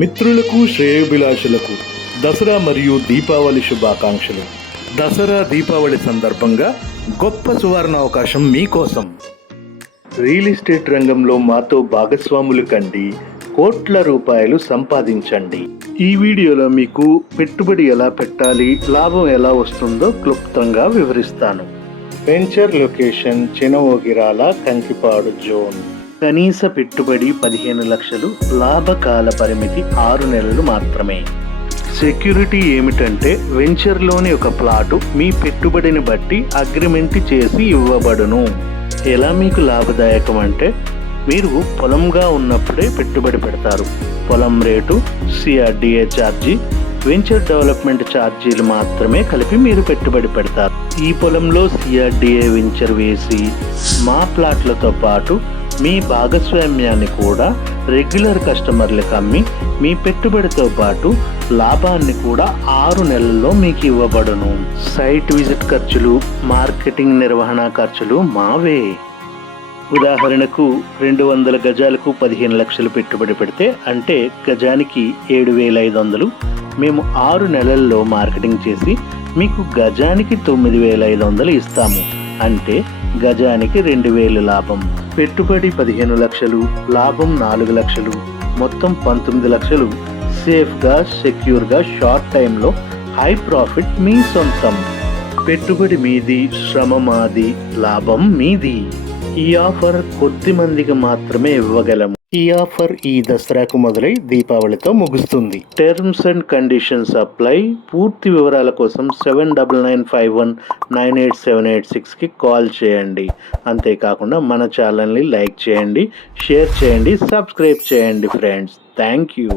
మిత్రులకు శ్రేయోభిలాషులకు దసరా మరియు దీపావళి శుభాకాంక్షలు. దసరా దీపావళి సందర్భంగా గొప్ప సువర్ణ అవకాశం మీకోసం. రియల్ ఎస్టేట్ రంగంలో మాతో భాగస్వాములు కండి, కోట్ల రూపాయలు సంపాదించండి. ఈ వీడియోలో మీకు పెట్టుబడి ఎలా పెట్టాలి, లాభం ఎలా వస్తుందో క్లుప్తంగా వివరిస్తాను. Venture location Chinavogirala Kankipadu zone. కనీస పెట్టుబడి 15 లక్షలు, లాభకాల పరిమితి 6 నెలలు మాత్రమే. సెక్యూరిటీ ఏమిటంటే వెంచర్లోని ఒక ప్లాటు మీ పెట్టుబడిని బట్టి అగ్రిమెంట్ చేసి ఇవ్వబడును. ఎలా మీకు లాభదాయకం అంటే మీరు పొలంగా ఉన్నప్పుడే పెట్టుబడి పెడతారు. పొలం rate, CRDA charge, venture development ఛార్జీలు మాత్రమే కలిపి మీరు పెట్టుబడి పెడతారు. ఈ పొలంలో సిఆర్డిఏ వెంచర్ వేసి మా ప్లాట్లతో పాటు మీ భాగస్వామ్యాన్ని కూడా రెగ్యులర్ కస్టమర్లకు అమ్మి మీ పెట్టుబడితో పాటు లాభాన్ని కూడా 6 నెలల్లో మీకు ఇవ్వబడును. సైట్ విజిట్ ఖర్చులు, మార్కెటింగ్ నిర్వహణ ఖర్చులు మావే. ఉదాహరణకు 200 గజాలకు 15 లక్షలు పెట్టుబడి పెడితే అంటే గజానికి 7,500. మేము 6 నెలల్లో మార్కెటింగ్ చేసి మీకు గజానికి 9,500 ఇస్తాము. అంటే గజానికి 2,000 లాభం. పెట్టుబడి 15 లక్షలు, లాభం 4 లక్షలు, మొత్తం 19 లక్షలు. సేఫ్గా, సెక్యూర్గా, షార్ట్ టైంలో హై ప్రాఫిట్ మీ సొంతం. పెట్టుబడి మీది, శ్రమ మాది, లాభం మీది. ఈ ఆఫర్ కొద్ది మందికి మాత్రమే ఇవ్వగలము. ఈ ఆఫర్ ఈ దసరాకు మొదలై దీపావళితో ముగుస్తుంది. Terms and conditions apply. పూర్తి వివరాల కోసం 7995198786కి కాల్ చేయండి. అంతేకాకుండా మన ఛానల్ని లైక్ చేయండి, షేర్ చేయండి, సబ్స్క్రైబ్ చేయండి ఫ్రెండ్స్. Thank you.